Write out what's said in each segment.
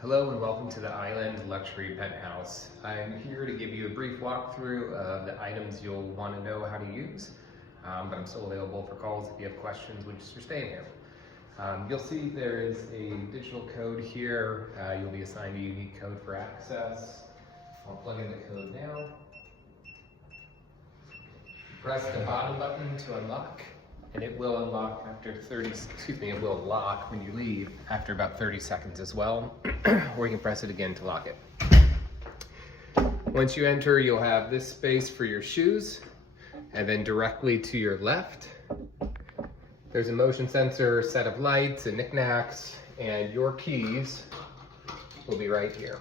Hello and welcome to the Island Luxury Penthouse. I'm here to give you a brief walkthrough of the items you'll want to know how to use, but I'm still available for calls if you have questions when you're staying here. You'll see there is a digital code here. You'll be assigned a unique code for access. I'll plug in the code now. Press the bottom button to unlock, and it will unlock after it will lock when you leave after about 30 seconds as well, or you can press it again to lock it. Once you enter, you'll have this space for your shoes, and then directly to your left, there's a motion sensor, set of lights and knickknacks, and your keys will be right here.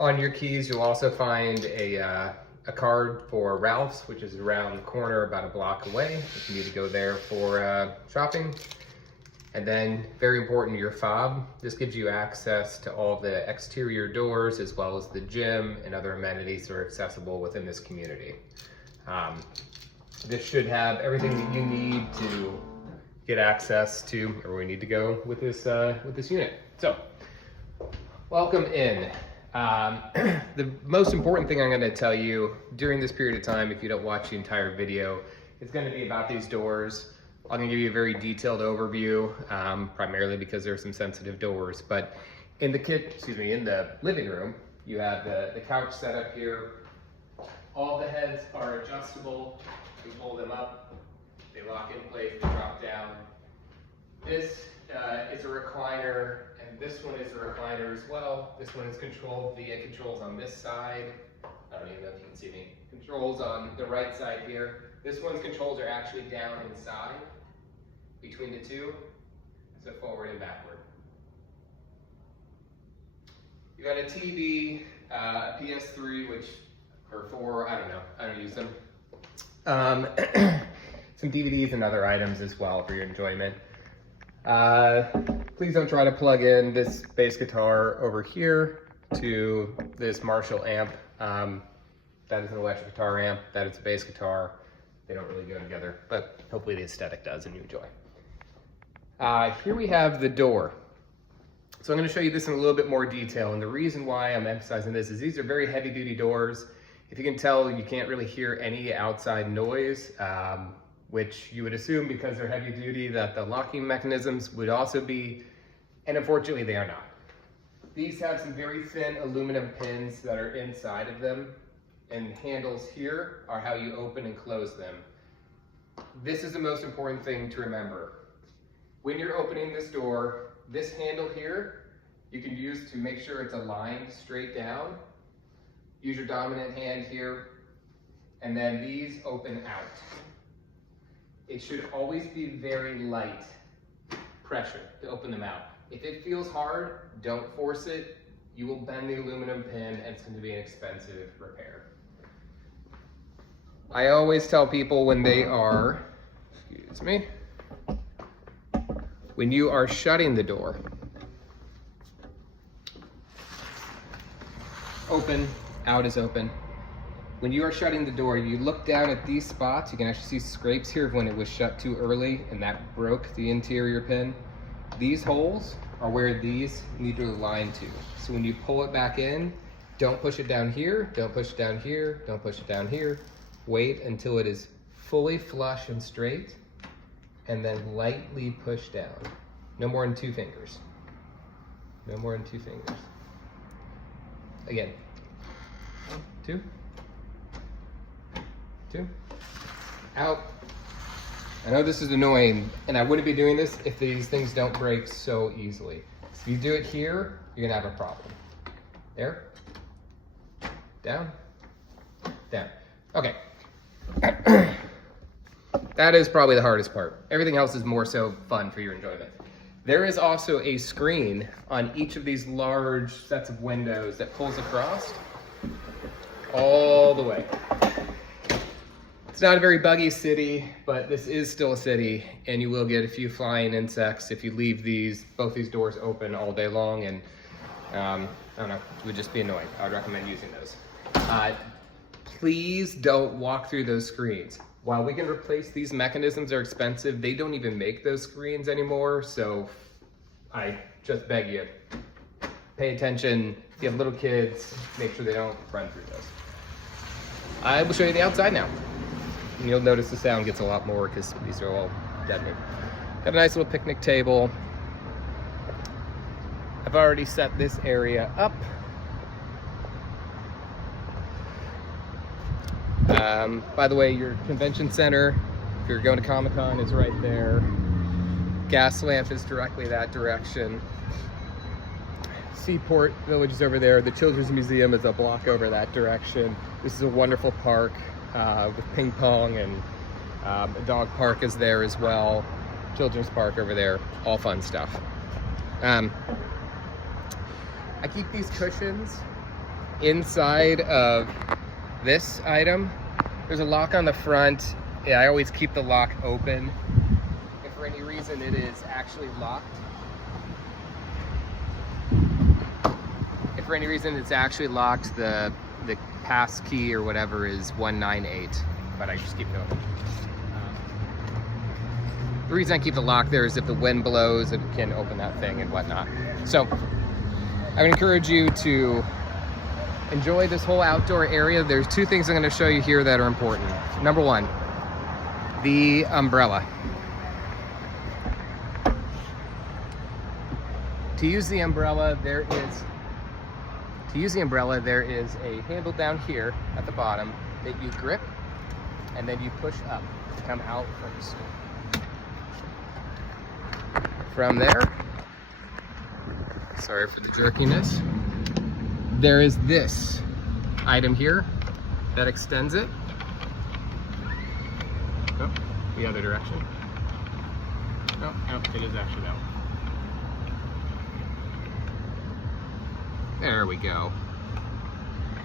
On your keys, you'll also find a card for Ralph's, which is around the corner about a block away if you need to go there for shopping. And then, very important, your fob. This gives you access to all the exterior doors as well as the gym and other amenities that are accessible within this community. This should have everything that you need to get access to where we need to go with this unit. So, welcome in. The most important thing I'm going to tell you during this period of time, if you don't watch the entire video, is going to be about these doors. I'm going to give you a very detailed overview, primarily because there are some sensitive doors. But in the living room, you have the couch set up here. All the heads are adjustable. You pull them up, they lock in place, they drop down. This is a recliner, and this one is a recliner as well. This one is controlled via controls on this side. I don't even know if you can see me. Controls on the right side here. This one's controls are actually down inside between the two, so forward and backward. You got a TV, a PS3, or 4, I don't know, I don't use them. Some DVDs and other items as well for your enjoyment. Please don't try to plug in this bass guitar over here to this Marshall amp. That is an electric guitar amp, that is a bass guitar. They don't really go together, but hopefully the aesthetic does and you enjoy. Here we have the door. So I'm going to show you this in a little bit more detail, and the reason why I'm emphasizing this is these are very heavy duty doors. If you can tell, you can't really hear any outside noise, which you would assume because they're heavy duty that the locking mechanisms would also be, and unfortunately they are not. These have some very thin aluminum pins that are inside of them, and handles here are how you open and close them. This is the most important thing to remember. When you're opening this door, this handle here, you can use to make sure it's aligned straight down. Use your dominant hand here, and then these open out. It should always be very light pressure to open them out. If it feels hard, don't force it. You will bend the aluminum pin and it's going to be an expensive repair. I always tell people when they are, when you are shutting the door, open, out is open. When you are shutting the door, you look down at these spots. You can actually see scrapes here when it was shut too early and that broke the interior pin. These holes are where these need to align to. So when you pull it back in, don't push it down here, don't push it down here, don't push it down here. Wait until it is fully flush and straight, and then lightly push down. No more than 2 fingers. No more than 2 fingers. Again. 2. 2. Out. I know this is annoying, and I wouldn't be doing this if these things don't break so easily. If you do it here, you're gonna have a problem. There. Down. Down. Okay. That is probably the hardest part. Everything else is more so fun for your enjoyment. There is also a screen on each of these large sets of windows that pulls across all the way. It's not a very buggy city, but this is still a city, and you will get a few flying insects if you leave both these doors open all day long, and I don't know, it would just be annoying. I would recommend using those. Please don't walk through those screens. While we can replace these mechanisms, are expensive, they don't even make those screens anymore, so I just beg you, Pay attention. If you have little kids, make sure they don't run through those. I will show you the outside now. And you'll notice the sound gets a lot more because these are all deadening. Got a nice little picnic table. I've already set this area up. By the way, your convention center, if you're going to Comic-Con, is right there. Gas lamp is directly that direction. Seaport Village is over there. The Children's Museum is a block over that direction. This is a wonderful park with ping pong, and a dog park is there as well. Children's park over there, all fun stuff. I keep these cushions inside of this item. There's a lock on the front. Yeah, I always keep the lock open. If for any reason it is actually locked, for any reason it's actually locked, the pass key or whatever is 198, but I just keep it open. The reason I keep the lock there is if the wind blows, it can open that thing and whatnot. So I would encourage you to enjoy this whole outdoor area. There's two things I'm going to show you here that are important. Number one, the umbrella. To use the umbrella, there is a handle down here at the bottom that you grip, and then you push up to come out first. From there, sorry for the jerkiness, there is this item here that extends it. Oh, the other direction. Oh, no, it is actually that one. There we go.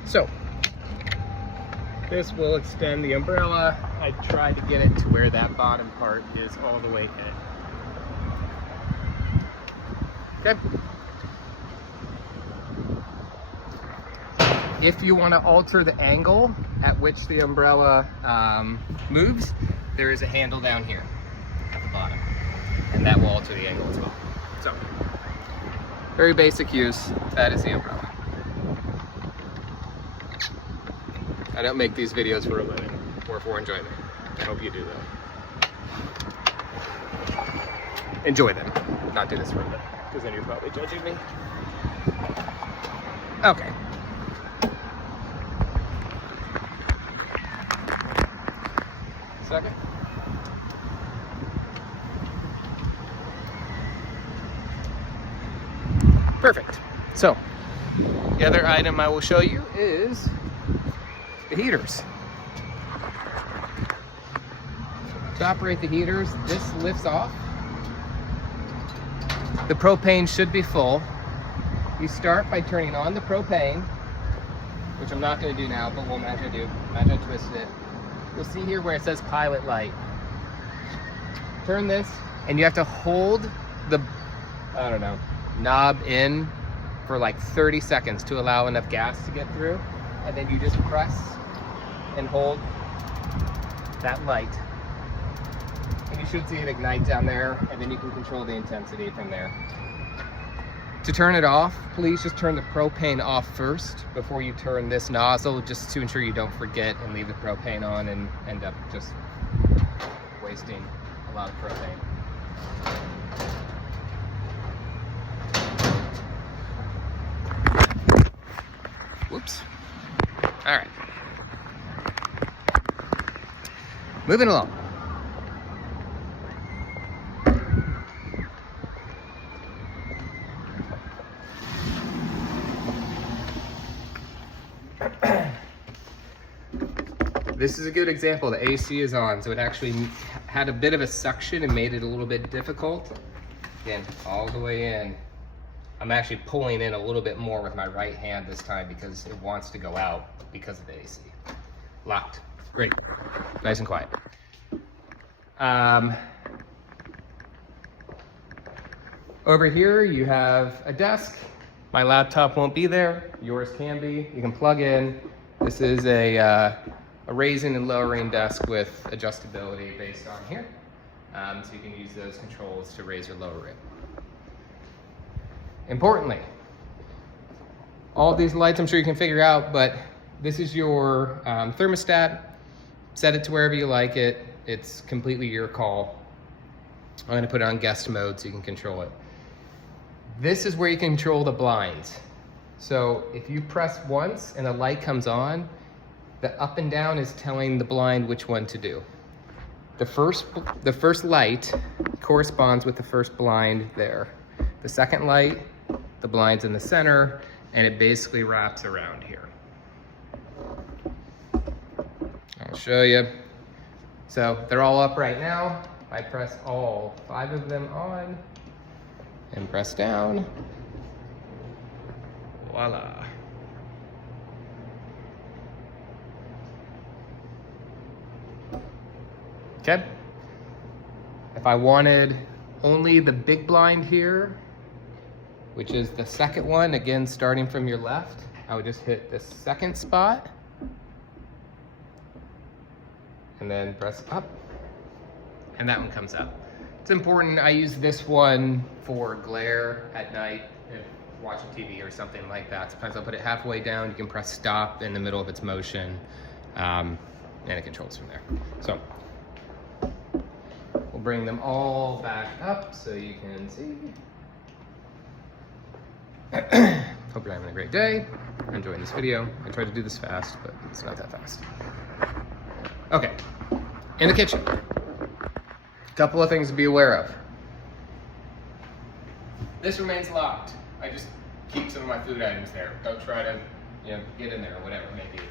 So, this will extend the umbrella. I tried to get it to where that bottom part is all the way in. Okay. If you want to alter the angle at which the umbrella moves, there is a handle down here at the bottom, and that will alter the angle as well. So, very basic use. That is the umbrella. I don't make these videos for a living or for enjoyment. I hope you do though. Enjoy them, not do this for a living, because then you're probably judging me. Okay. Second. Perfect. So, the other item I will show you is the heaters. To operate the heaters, this lifts off. The propane should be full. You start by turning on the propane, which I'm not going to do now, but we'll imagine I do. Imagine I twisted it. You'll see here where it says pilot light. Turn this, and you have to hold the, I don't know, knob in for like 30 seconds to allow enough gas to get through, and then you just press and hold that light, and you should see it ignite down there, and then you can control the intensity from there. To turn it off, please just turn the propane off first before you turn this nozzle, just to ensure you don't forget and leave the propane on and end up just wasting a lot of propane. Whoops. All right. Moving along. This is a good example. The AC is on, so it actually had a bit of a suction and made it a little bit difficult. Again, all the way in. I'm actually pulling in a little bit more with my right hand this time because it wants to go out because of the AC. Locked. Great. Nice and quiet. Over here you have a desk. My laptop won't be there. Yours can be. You can plug in. This is a raising and lowering desk with adjustability based on here. So you can use those controls to raise or lower it. Importantly, All of these lights I'm sure you can figure out, but this is your thermostat. Set it to wherever you like it. It's completely your call. I'm gonna put it on guest mode so you can control it. This is where you control the blinds. So if you press once and a light comes on, the up and down is telling the blind which one to do. The first light corresponds with the first blind there. The second light, the blind's in the center, and it basically wraps around here. I'll show you. So they're all up right now. I press all 5 of them on and press down. Voila. Okay. If I wanted only the big blind here, which is the second one, again, starting from your left, I would just hit the second spot and then press up, and that one comes up. It's important, I use this one for glare at night, if watching TV or something like that. Sometimes I'll put it halfway down, you can press stop in the middle of its motion, and it controls from there. So, we'll bring them all back up so you can see. Hope you're having a great day, enjoying this video. I tried to do this fast, but it's not that fast. Okay, in the kitchen. Couple of things to be aware of. This remains locked. I just keep some of my food items there. Don't try to, get in there or whatever it may be.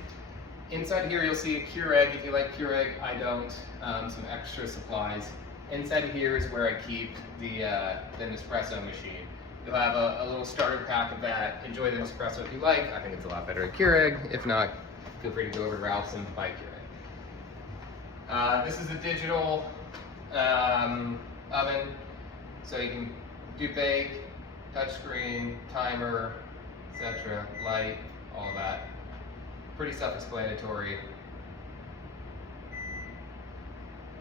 Inside here, you'll see a Keurig. If you like Keurig, I don't. Some extra supplies. Inside here is where I keep the Nespresso machine. You'll have a little starter pack of that. Enjoy the Nespresso if you like. I think it's a lot better at Keurig. If not, feel free to go over to Ralph's and buy Keurig. This is a digital oven, so you can do bake, touchscreen, timer, etc., light, all of that. Pretty self-explanatory.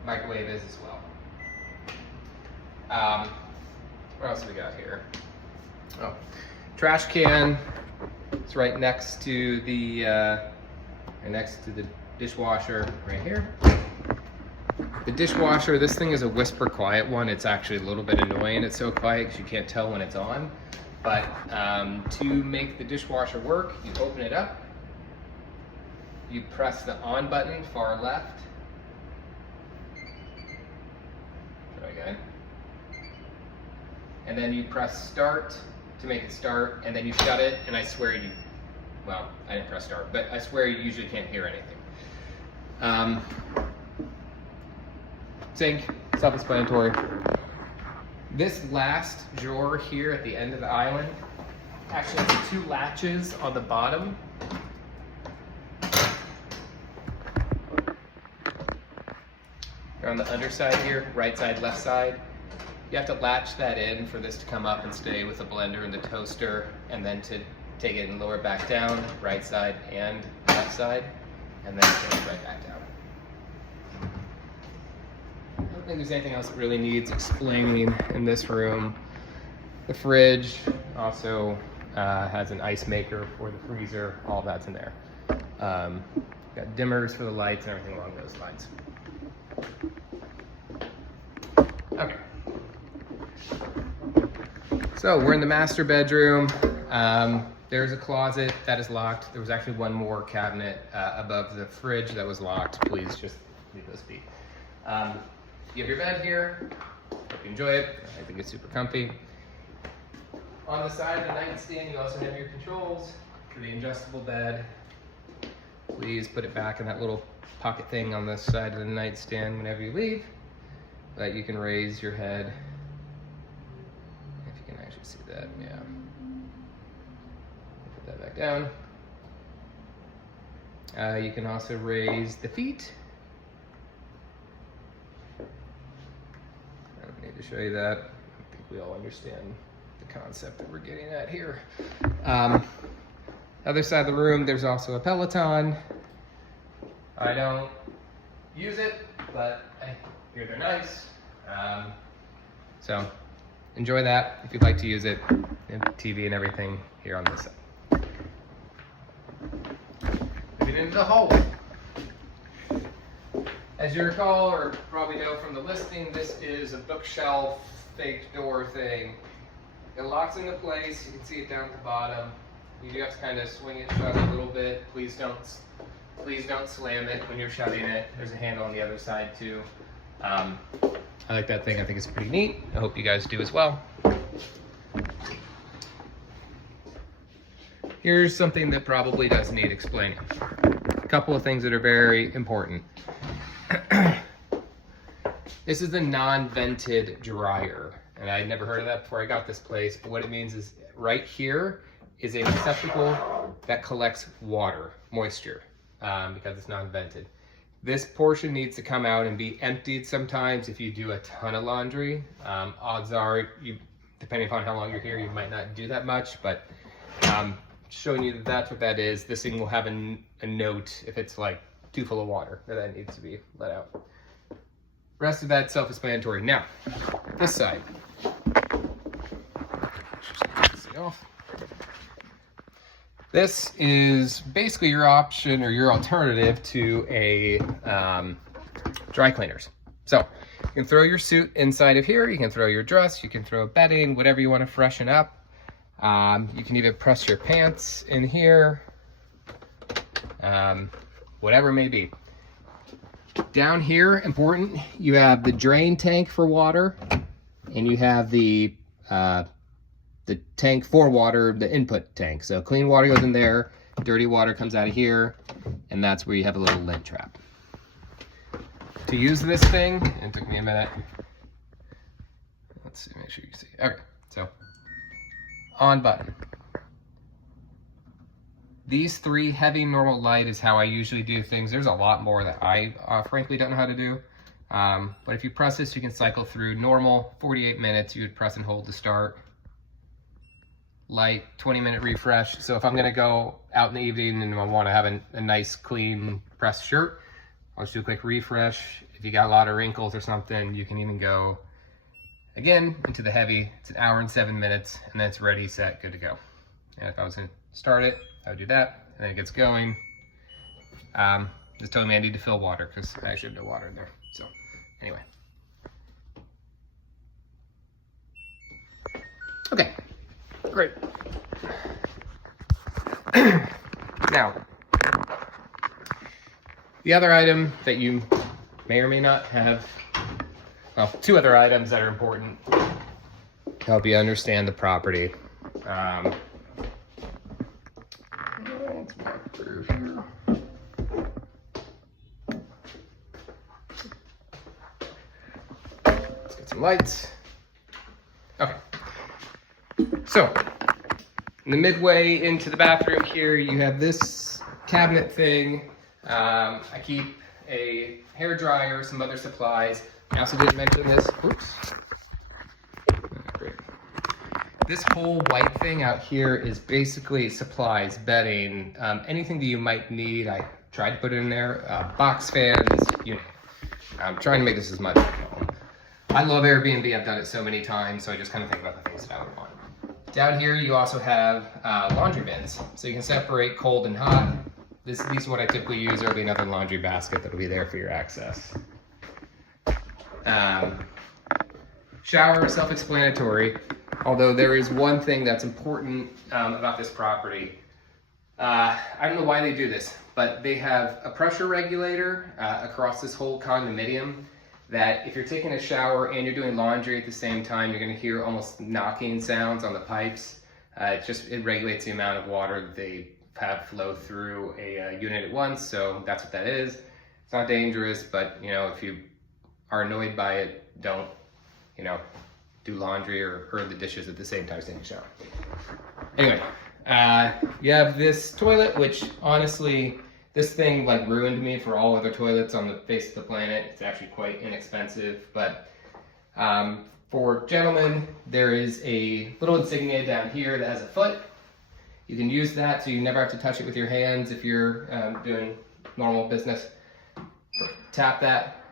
Microwave is as well. What else do we got here? Oh, trash can. It's right next to the dishwasher right here. The dishwasher, this thing is a whisper quiet one. It's actually a little bit annoying. It's so quiet because you can't tell when it's on. But to make the dishwasher work, you open it up. You press the on button, far left. Try again. And then you press start to make it start, and then you shut it, and I swear well, I didn't press start, but I swear you usually can't hear anything. Sink, self-explanatory. This last drawer here at the end of the island actually has 2 latches on the bottom. They're on the underside here, right side, left side. You have to latch that in for this to come up and stay with the blender and the toaster, and then to take it and lower it back down, right side and left side, and then it goes right back down. I don't think there's anything else that really needs explaining in this room. The fridge also has an ice maker for the freezer. All that's in there. Got dimmers for the lights and everything along those lines. Okay. So we're in the master bedroom. There's a closet that is locked. There was actually one more cabinet above the fridge that was locked. Please just leave those be. You have your bed here. Hope you enjoy it. I think it's super comfy. On the side of the nightstand, you also have your controls for the adjustable bed. Please put it back in that little pocket thing on the side of the nightstand whenever you leave, so that you can raise your head. If you can actually see that, yeah. Put that back down. You can also raise the feet. I don't need to show you that. I think we all understand the concept that we're getting at here. Other side of the room, there's also a Peloton. I don't use it, but I hear they're nice. So enjoy that if you'd like to use it. And TV and everything here on this side. and into the hole. As you recall, or probably know from the listing, this is a bookshelf fake door thing. It locks into place. You can see it down at the bottom. You do have to kind of swing it shut a little bit. Please don't slam it when you're shutting it. There's a handle on the other side too. I like that thing. I think it's pretty neat. I hope you guys do as well. Here's something that probably does need explaining. A couple of things that are very important. This is a non-vented dryer, and I'd never heard of that before I got this place, but what it means is right here is a receptacle that collects water, moisture, because it's non-vented. This portion needs to come out and be emptied sometimes if you do a ton of laundry. Odds are, depending upon how long you're here, you might not do that much, but showing you that that's what that is. This thing will have a note if it's like too full of water that needs to be let out. Rest of that self-explanatory. Now, this side. This is basically your option or your alternative to a dry cleaners. So you can throw your suit inside of here. You can throw your dress. You can throw bedding, whatever you want to freshen up. You can even press your pants in here. Whatever it may be. Down here, important, you have the drain tank for water, and you have the tank for water, the input tank. So clean water goes in there, dirty water comes out of here, and that's where you have a little lint trap. To use this thing, and it took me a minute. Let's see, make sure you can see. Okay, so on button. These three, heavy, normal, light, is how I usually do things. There's a lot more that I frankly don't know how to do. But if you press this, you can cycle through. Normal, 48 minutes, you would press and hold to start. Light, 20-minute refresh. So if I'm gonna go out in the evening and I wanna have a nice, clean, pressed shirt, I'll just do a quick refresh. If you got a lot of wrinkles or something, you can even go, again, into the heavy. It's an hour and 7 minutes, and then it's ready, set, good to go. And if I was gonna start it, I would do that, and then it gets going. Just telling me I need to fill water because I actually have no water in there. So, anyway. Okay, great. Now, the other item that you may or may not have, well, two other items that are important to help you understand the property. Let's back through here. Let's get some lights. Okay. So, in the midway into the bathroom here, you have this cabinet thing. I keep a hair dryer, some other supplies. I also didn't mention this. Oops. Great. This whole white thing out here is basically supplies, bedding, anything that you might need. I tried to put it in there. Box fans, you know. I'm trying to make this as much at home. I love Airbnb. I've done it so many times, so I just kind of think about the things that I would want. Down here, you also have laundry bins, so you can separate cold and hot. These are what I typically use. There'll be another laundry basket that'll be there for your access. Shower, self-explanatory, although there is one thing that's important about this property. I don't know why they do this, but they have a pressure regulator across this whole condominium that if you're taking a shower and you're doing laundry at the same time, you're going to hear almost knocking sounds on the pipes. It regulates the amount of water that they have flow through a unit at once, so that's what that is. It's not dangerous, but you know, if you are annoyed by it, don't, you know, do laundry or the dishes at the same time as taking a shower. Anyway, you have this toilet, which honestly, this thing like ruined me for all other toilets on the face of the planet. It's actually quite inexpensive, but for gentlemen, there is a little insignia down here that has a foot. You can use that so you never have to touch it with your hands if you're doing normal business. Tap that,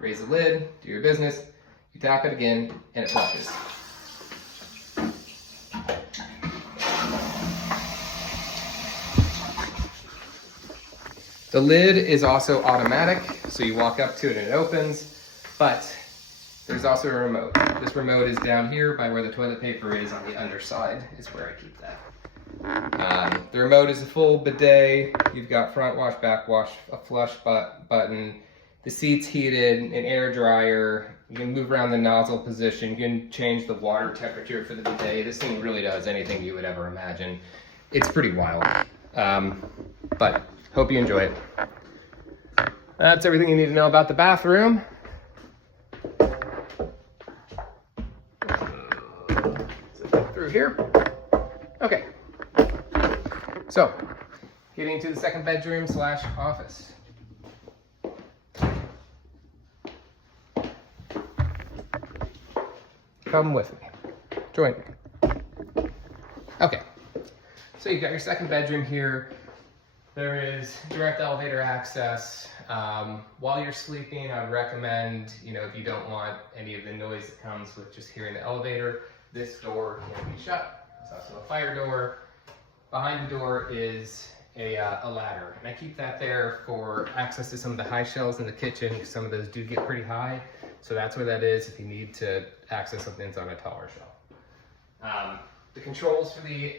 raise the lid, do your business. You tap it again, and it flushes. The lid is also automatic, so you walk up to it and it opens, but there's also a remote. This remote is down here by where the toilet paper is on the underside, is where I keep that. The remote is a full bidet. You've got front wash, back wash, a flush button. The seat's heated, an air dryer. You can move around the nozzle position. You can change the water temperature for the bidet. This thing really does anything you would ever imagine. It's pretty wild, but hope you enjoy it. That's everything you need to know about the bathroom. Through here. Okay. So, getting to the second bedroom / office. Come with me. Join me. Okay. So you've got your second bedroom here. There is direct elevator access. While you're sleeping, I would recommend, if you don't want any of the noise that comes with just hearing the elevator, this door can be shut. There's also a fire door. Behind the door is a ladder, and I keep that there for access to some of the high shelves in the kitchen, because some of those do get pretty high. So that's where that is if you need to access something that's on a taller shelf. The controls for the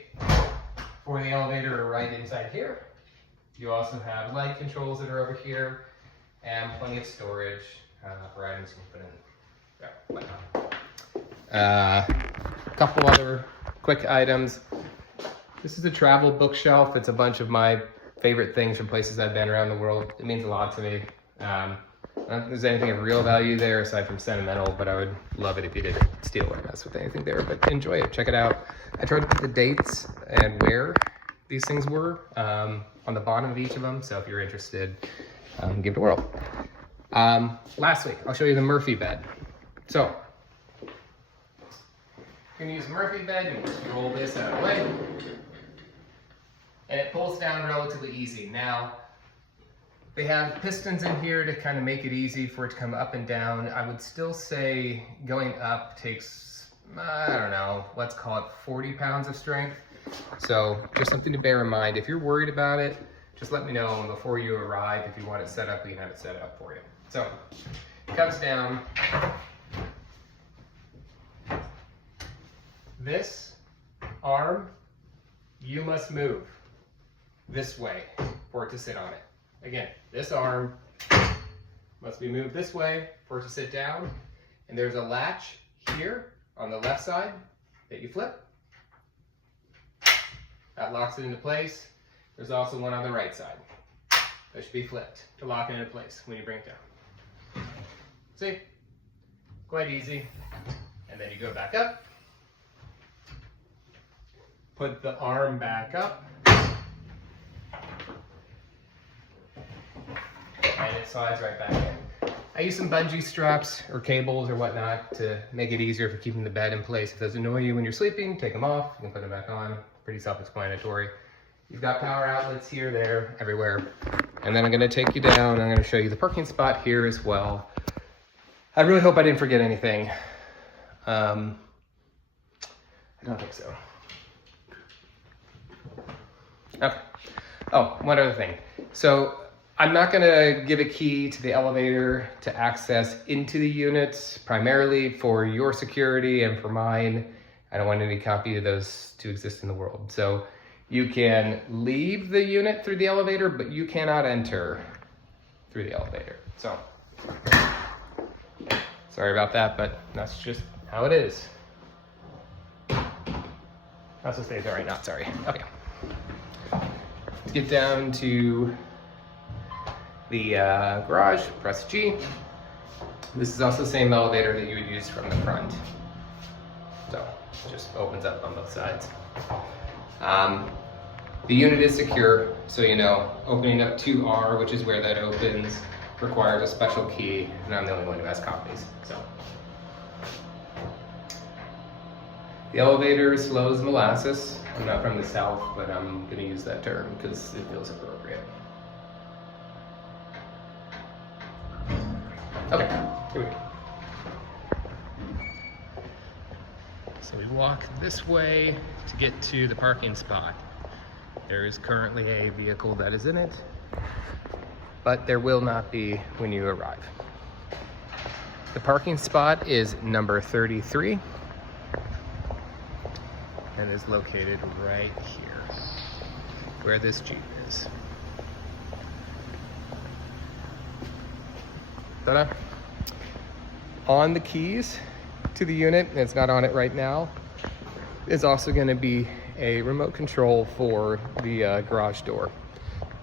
elevator are right inside here. You also have light controls that are over here, and plenty of storage for items you can put in. Yeah, a couple other quick items. This is a travel bookshelf. It's a bunch of my favorite things from places I've been around the world. It means a lot to me. I don't think there's anything of real value there aside from sentimental, but I would love it if you didn't steal or mess with anything there, but enjoy it, check it out. I tried to put the dates and where these things were on the bottom of each of them, so if you're interested, give it a whirl. Lastly, I'll show you the Murphy bed. So, you can use a Murphy bed, you can just roll this out of the way, and it pulls down relatively easy. Now, they have pistons in here to kind of make it easy for it to come up and down. I would still say going up takes, I don't know, let's call it 40 pounds of strength. So just something to bear in mind. If you're worried about it, just let me know before you arrive. If you want it set up, we can have it set up for you. So it comes down. This arm, you must move this way for it to sit on it. Again, this arm must be moved this way for it to sit down. And there's a latch here on the left side that you flip. That locks it into place. There's also one on the right side that should be flipped to lock it into place when you bring it down. See? Quite easy. And then you go back up. Put the arm back up. And it slides right back in. I use some bungee straps or cables or whatnot to make it easier for keeping the bed in place. If those annoy you when you're sleeping, take them off. You can put them back on. Pretty self-explanatory. You've got power outlets here, there, everywhere. And then I'm gonna take you down. I'm gonna show you the parking spot here as well. I really hope I didn't forget anything. I don't think so. Okay. Oh, one other thing. So I'm not gonna give a key to the elevator to access into the units, primarily for your security and for mine. I don't want any copy of those to exist in the world. So you can leave the unit through the elevator, but you cannot enter through the elevator. So sorry about that, but that's just how it is. Also stay there, right? Not sorry. Okay. Let's get down to the garage. Press G. This is also the same elevator that you would use from the front. So it just opens up on both sides. The unit is secure, so you know, opening up to R, which is where that opens, requires a special key, and I'm the only one who has copies. So the elevator is slow as molasses. I'm not from the South, but I'm going to use that term because it feels appropriate. Okay, here we go. So we walk this way to get to the parking spot. There is currently a vehicle that is in it. but there will not be when you arrive. The parking spot is number 33 and is located right here where this Jeep is. Ta-da. On the keys to the unit, and it's not on it right now, is also going to be a remote control for the garage door.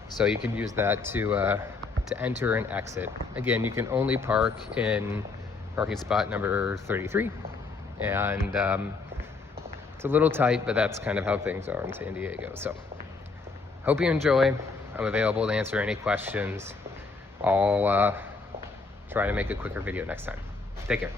So you can use that to enter and exit. Again, you can only park in parking spot number 33. And it's a little tight, but that's kind of how things are in San Diego. So hope you enjoy. I'm available to answer any questions. I'll try to make a quicker video next time. Take care.